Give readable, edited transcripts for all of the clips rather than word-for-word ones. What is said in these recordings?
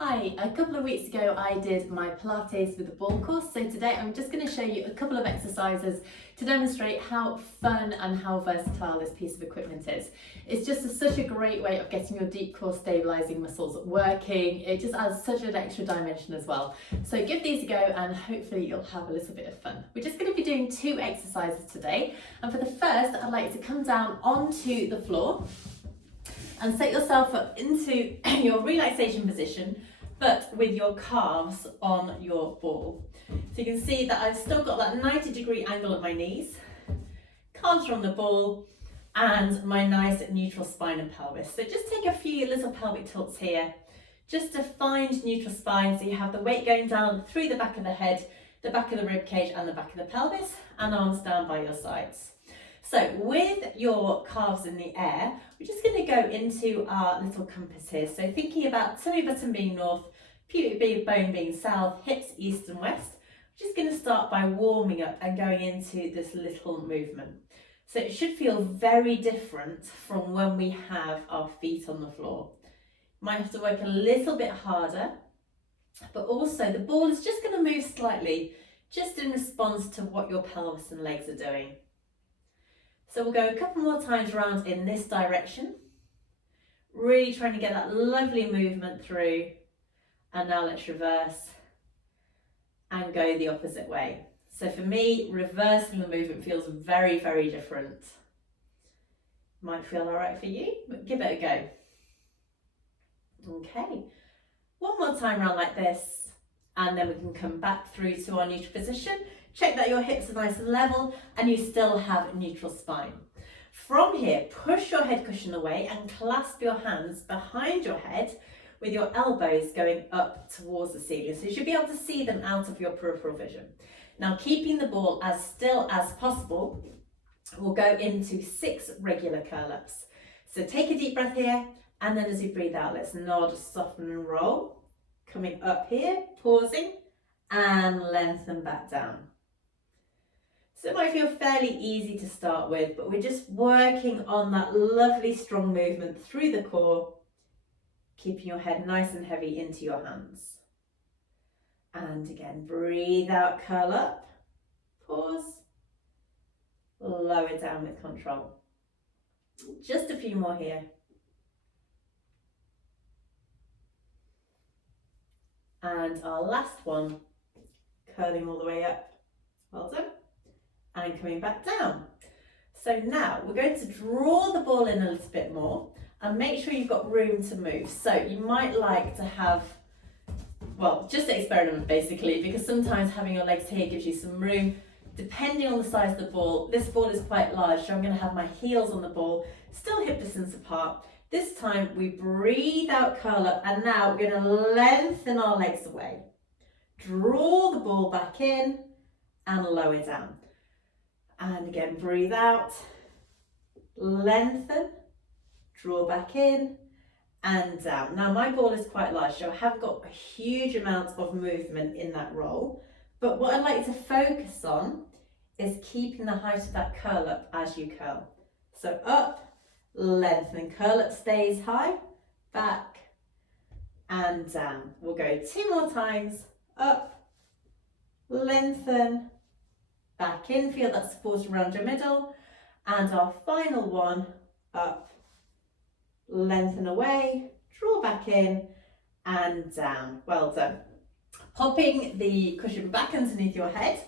Hi, a couple of weeks ago I did my Pilates with the ball course, so today I'm just going to show you a couple of exercises to demonstrate how fun and how versatile this piece of equipment is. It's just such a great way of getting your deep core stabilising muscles working. It just adds such an extra dimension as well. So give these a go and hopefully you'll have a little bit of fun. We're just going to be doing two exercises today, and for the first I'd like you to come down onto the floor and set yourself up into your relaxation position, but with your calves on your ball. So you can see that I've still got that 90-degree angle at my knees, calves are on the ball, and my nice neutral spine and pelvis. So just take a few little pelvic tilts here, just to find neutral spine, so you have the weight going down through the back of the head, the back of the rib cage and the back of the pelvis, and arms down by your sides. So with your calves in the air, we're just going to go into our little compass here. So thinking about tummy button being north, pubic bone being south, hips east and west. We're just going to start by warming up and going into this little movement. So it should feel very different from when we have our feet on the floor. Might have to work a little bit harder, but also the ball is just going to move slightly, just in response to what your pelvis and legs are doing. So we'll go a couple more times around in this direction, really trying to get that lovely movement through. And now let's reverse and go the opposite way. So for me, reversing the movement feels very, very different. Might feel all right for you, but give it a go. Okay, one more time around like this, and then we can come back through to our neutral position. Check that your hips are nice and level and you still have a neutral spine. From here, push your head cushion away and clasp your hands behind your head with your elbows going up towards the ceiling. So you should be able to see them out of your peripheral vision. Now, keeping the ball as still as possible, we'll go into 6 regular curl-ups. So take a deep breath here, and then as you breathe out, let's nod, soften and roll. Coming up here, pausing, and lengthen back down. So it might feel fairly easy to start with, but we're just working on that lovely strong movement through the core, keeping your head nice and heavy into your hands. And again, breathe out, curl up, pause, lower down with control. Just a few more here. And our last one, curling all the way up. Well done. And coming back down. So now we're going to draw the ball in a little bit more and make sure you've got room to move. So you might like to have, well, just experiment basically, because sometimes having your legs here gives you some room. Depending on the size of the ball, this ball is quite large, so I'm going to have my heels on the ball, still hip distance apart. This time we breathe out, curl up, and now we're going to lengthen our legs away. Draw the ball back in and lower down. And again, breathe out, lengthen, draw back in and down. Now my ball is quite large, so I haven't got a huge amount of movement in that roll, but what I'd like to focus on is keeping the height of that curl up as you curl. So up, lengthen, curl up stays high, back and down. We'll go 2 more times, up, lengthen, back in, feel that support around your middle, and our final one, up, lengthen away, draw back in and down. Well done. Popping the cushion back underneath your head,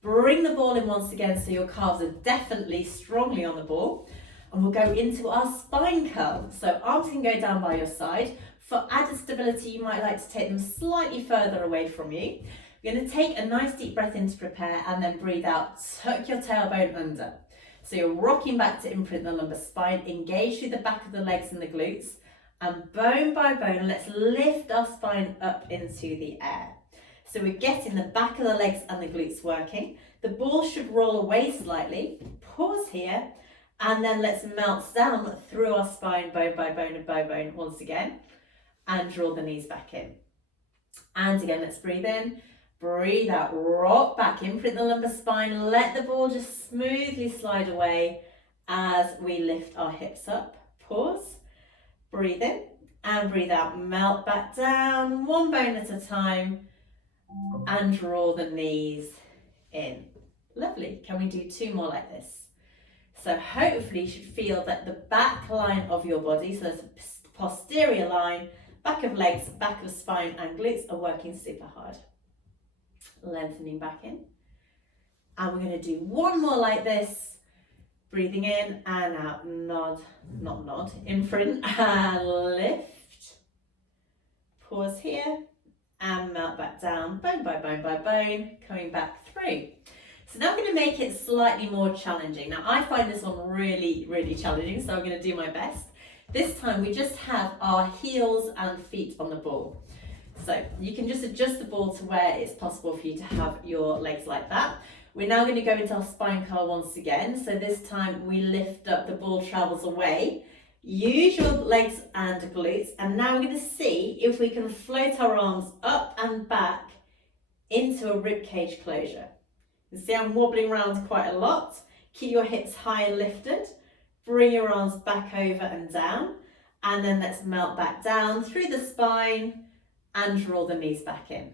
bring the ball in once again so your calves are definitely strongly on the ball, and we'll go into our spine curl. So arms can go down by your side. For added stability, you might like to take them slightly further away from you. You're going to take a nice deep breath in to prepare and then breathe out, tuck your tailbone under. So you're rocking back to imprint the lumbar spine, engage through the back of the legs and the glutes, and bone by bone, let's lift our spine up into the air. So we're getting the back of the legs and the glutes working. The ball should roll away slightly, pause here, and then let's melt down through our spine, bone by bone and bone once again, and draw the knees back in. And again, let's breathe in. Breathe out, rock back, imprint the lumbar spine, let the ball just smoothly slide away as we lift our hips up. Pause, breathe in, and breathe out, melt back down, one bone at a time, and draw the knees in. Lovely. Can we do 2 more like this? So hopefully you should feel that the back line of your body, so there's a posterior line, back of legs, back of spine and glutes are working super hard. Lengthening back in. And we're going to do 1 more like this. Breathing in and out, nod, not nod, in front and lift. Pause here and melt back down, bone by bone by bone, coming back through. So now I'm going to make it slightly more challenging. Now I find this one really, really challenging, so I'm going to do my best. This time we just have our heels and feet on the ball. So you can just adjust the ball to where it's possible for you to have your legs like that. We're now going to go into our spine curl once again. So this time we lift up, the ball travels away. Use your legs and glutes. And now we're going to see if we can float our arms up and back into a rib cage closure. You see I'm wobbling around quite a lot. Keep your hips high and lifted. Bring your arms back over and down. And then let's melt back down through the spine and draw the knees back in.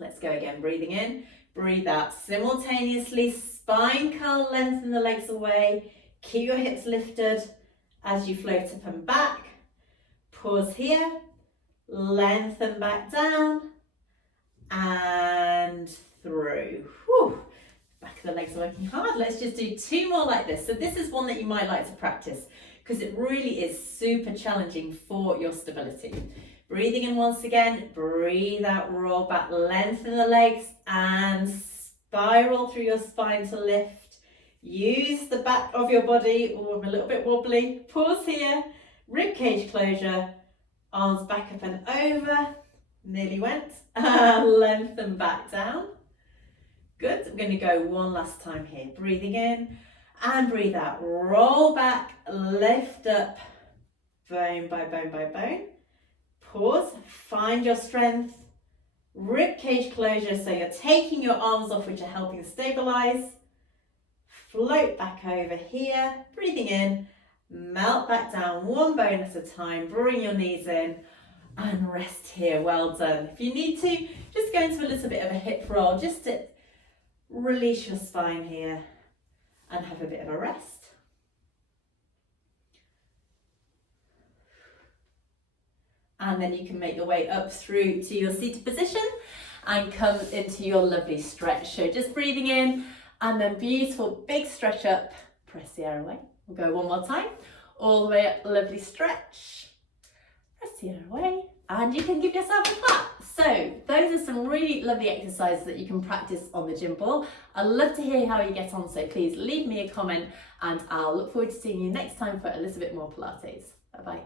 Let's go again, breathing in. Breathe out simultaneously, spine curl, lengthen the legs away. Keep your hips lifted as you float up and back. Pause here, lengthen back down and through. Whew. Back of the legs are working hard. Let's just do 2 more like this. So this is one that you might like to practice because it really is super challenging for your stability. Breathing in once again, breathe out, roll back, lengthen the legs and spiral through your spine to lift. Use the back of your body, or I'm a little bit wobbly. Pause here, rib cage closure, arms back up and over, nearly went, and lengthen back down. Good, I'm going to go 1 last time here. Breathing in and breathe out, roll back, lift up, bone by bone by bone. Pause, find your strength, rib cage closure, so you're taking your arms off which are helping stabilize. Float back over here, breathing in, melt back down 1 bone at a time, bring your knees in and rest here, well done. If you need to, just go into a little bit of a hip roll, just to release your spine here and have a bit of a rest. And then you can make your way up through to your seated position and come into your lovely stretch. So just breathing in and then beautiful big stretch up, press the air away. We'll go 1 more time, all the way up, lovely stretch, press the air away, and you can give yourself a clap. So those are some really lovely exercises that you can practice on the gym ball. I'd love to hear how you get on, so please leave me a comment and I'll look forward to seeing you next time for a little bit more Pilates. Bye bye.